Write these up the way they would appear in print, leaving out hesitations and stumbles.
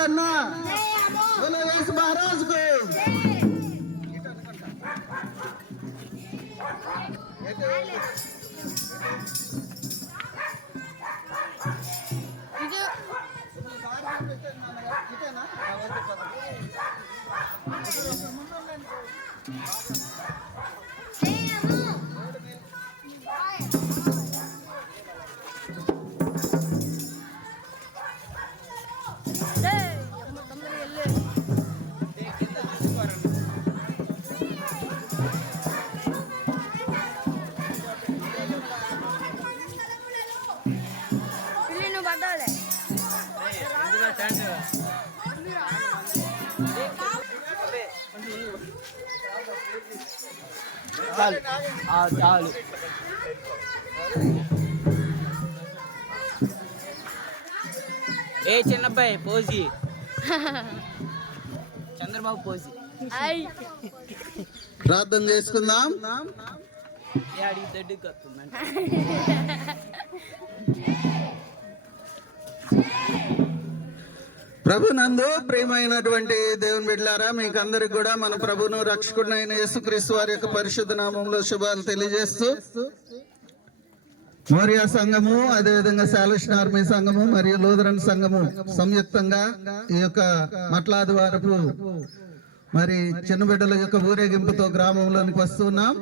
Hosanna, बोलो यीशु महाराज को। చాలు ఏ చిన్నబ్బాయి పోసి చంద్రబాబు పోసి ప్రార్థన చేసుకుందాం. దడ్డుకి వస్తుందండి. ప్రభునందు ప్రియమైనటువంటి దేవుని బిడ్డలారా, మీకు అందరికి కూడా మన ప్రభును రక్షకుడైన యేసుక్రీస్తు వారి యొక్క పరిశుద్ధ నామంలో శుభాలు తెలియజేస్తూ, మోరియా సంఘము, అదేవిధంగా సాల్వేషన్ ఆర్మీ సంఘము మరియు లూథరన్ సంఘము సంయుక్తంగా ఈ యొక్క మట్లాది వారపు మరి చిన్న బిడ్డల యొక్క ఊరేగింపుతో గ్రామంలోనికి వస్తున్నాం.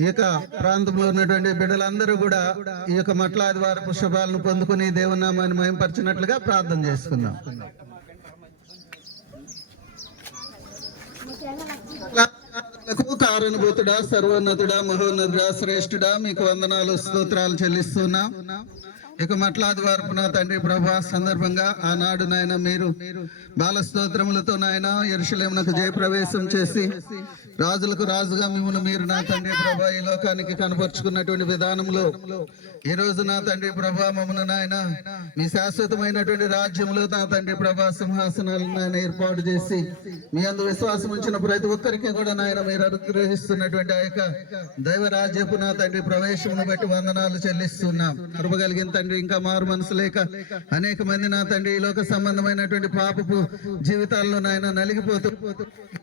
ఈ యొక్క ప్రాంతంలో ఉన్నటువంటి బిడ్డలందరూ కూడా ఈ యొక్క మట్లాది వారపు శుభాలను పొందుకుని దేవుని నామాన్ని మహిమపరిచినట్లుగా ప్రార్థన చేసుకుందాం. కారణభూతుడా, సర్వోన్నతుడా, మహోన్నతుడా, శ్రేష్ఠుడా, మీకు వందనాలు స్తోత్రాలు చెల్లిస్తున్నాం. ఇక మట్లాది వారపు నా తండ్రి ప్రభా సందర్భంగా ఆనాడు నాయన మీరు బాల స్తోత్రములతో నాయన యెరూషలేమునకు జయప్రవేశం చేసి రాజులకు రాజుగా మిమ్మల్ని మీరు నా తండ్రి ప్రభా ఈ లోకానికి కనపరుచుకున్నటువంటి విధానంలో ఈ రోజు నా తండ్రి ప్రభా మమ్మల్ని నాయన మీ శాశ్వతమైనటువంటి రాజ్యంలో నా తండ్రి ప్రభా సింహాసనాలను నాయన ఏర్పాటు చేసి మీ అందు విశ్వాసం ఉంచిన ప్రతి ఒక్కరికి కూడా నాయన మీరు అనుగ్రహిస్తున్నటువంటి ఆ యొక్క దైవ రాజ్యపు నా తండ్రి ప్రవేశమును బట్టి వందనాలు చెల్లిస్తున్నాం. కృపగలిగిన తండ్రి ఇంకా మారు మనసు లేక అనేక మంది నా తండ్రి ఈ లోక సంబంధమైనటువంటి పాపపు జీవితాల్లో నాయన నలిగిపోతూ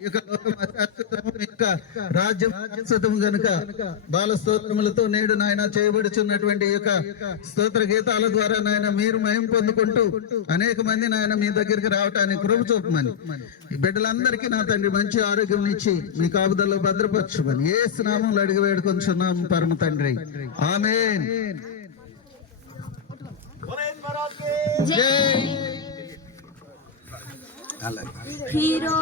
ఈ యొక్క రాజ్యం గనుక బాల స్తోత్రములతో నేడు నాయన చేయబడుచున్నటువంటి ఈ యొక్క స్తోత్ర గీతాల ద్వారా నాయన మీరు మహిమ పొందుకుంటూ అనేక మంది నాయన మీ దగ్గరికి రావటానికి కృప చూపమని ఈ బిడ్డలందరికీ నా తండ్రి మంచి ఆరోగ్యం ఇచ్చి మీ కాపుదల్లో భద్రపరచుమని యేసు నామములో అడిగి వేడుకొంచున్నాం పరమ తండ్రి, ఆమేన్. హీరో